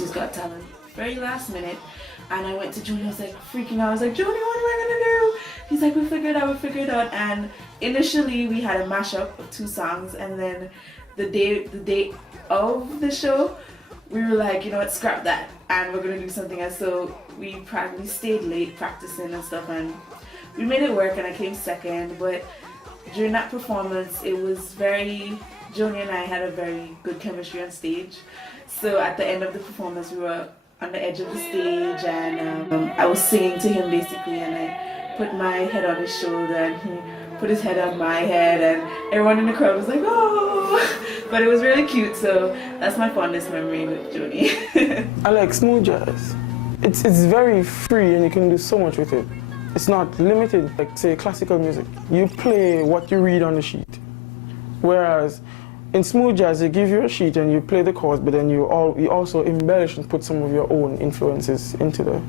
America's Got Talent, very last minute. And I went to Joni, I was like freaking out. I was like, Joni, what am I gonna do? He's like, we'll figure it out. And initially we had a mashup of 2 songs, and then the day of the show, we were like, you know what, scrap that, and we're gonna do something else. So we stayed late practicing and stuff, and we made it work, and I came second. But during that performance, it was Joni and I had a very good chemistry on stage. So at the end of the performance, we were on the edge of the stage, and I was singing to him basically, and I put my head on his shoulder, and he put his head on my head, and everyone in the crowd was like, oh! But it was really cute, so that's my fondest memory with Joni. I like smooth jazz. It's very free, and you can do so much with it. It's not limited, like say classical music. You play what you read on the sheet. Whereas in smooth jazz, they give you a sheet and you play the chords, but then you also embellish and put some of your own influences into the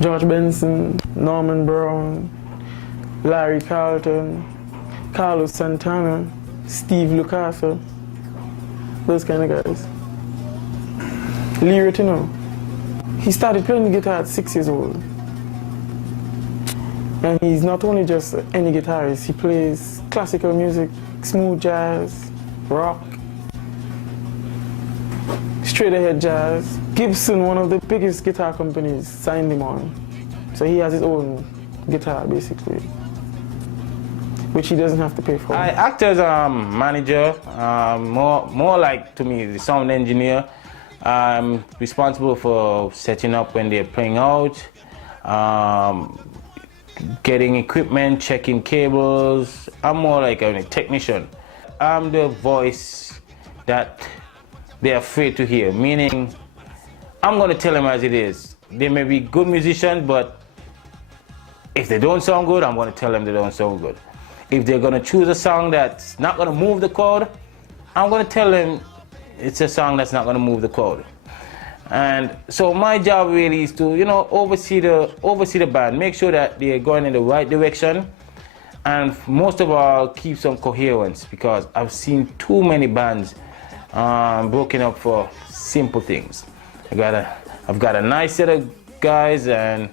George Benson, Norman Brown, Larry Carlton, Carlos Santana, Steve Lukather, those kind of guys. Lee Ritenour. He started playing the guitar at 6 years old. And he's not only just any guitarist, he plays classical music, smooth jazz, rock, straight ahead jazz. Gibson, one of the biggest guitar companies, signed him on. So he has his own guitar basically, which he doesn't have to pay for. I act as a manager, more like to me the sound engineer. I'm responsible for setting up when they're playing out, getting equipment, checking cables. I'm more like a technician. I'm the voice that they're afraid to hear, meaning I'm going to tell them as it is. They may be good musicians, but if they don't sound good, I'm going to tell them they don't sound good. If they're going to choose a song that's not going to move the crowd, I'm going to tell them it's a song that's not going to move the crowd. And so my job really is to, you know, oversee the band, make sure that they're going in the right direction, and most of all, keep some coherence, because I've seen too many bands broken up for simple things. I've got a nice set of guys, and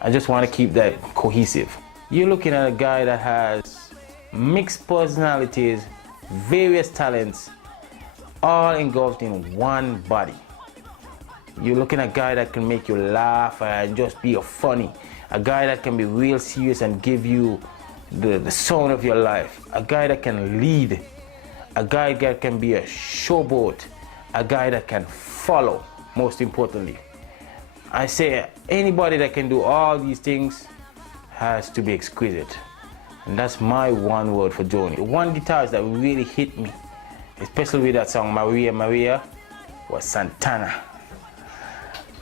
I just want to keep that cohesive. You're looking at a guy that has mixed personalities, various talents, all engulfed in one body. You're looking at a guy that can make you laugh and just be funny. A guy that can be real serious and give you the sound of your life. A guy that can lead. A guy that can be a showboat. A guy that can follow, most importantly. I say anybody that can do all these things has to be exquisite. And that's my one word for Joni. The one guitarist that really hit me, especially with that song Maria Maria, was Santana.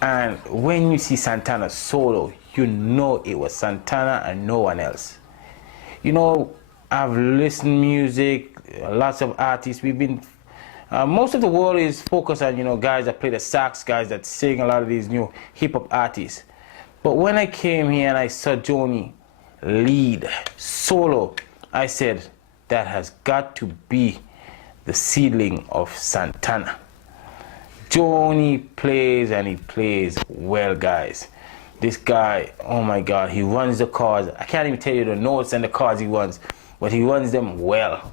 And when you see Santana solo, you know it was Santana and no one else. You know, I've listened music, lots of artists. We've been, most of the world is focused on, you know, guys that play the sax, guys that sing, a lot of these new hip-hop artists. But when I came here and I saw Joni lead solo, I said, that has got to be the seedling of Santana. Joni plays, and he plays well, guys. This guy, oh my God, he runs the chords. I can't even tell you the notes and the chords he runs, but he runs them well.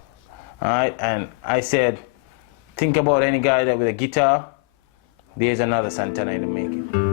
All right, and I said, think about any guy that with a guitar, there's another Santana in the making.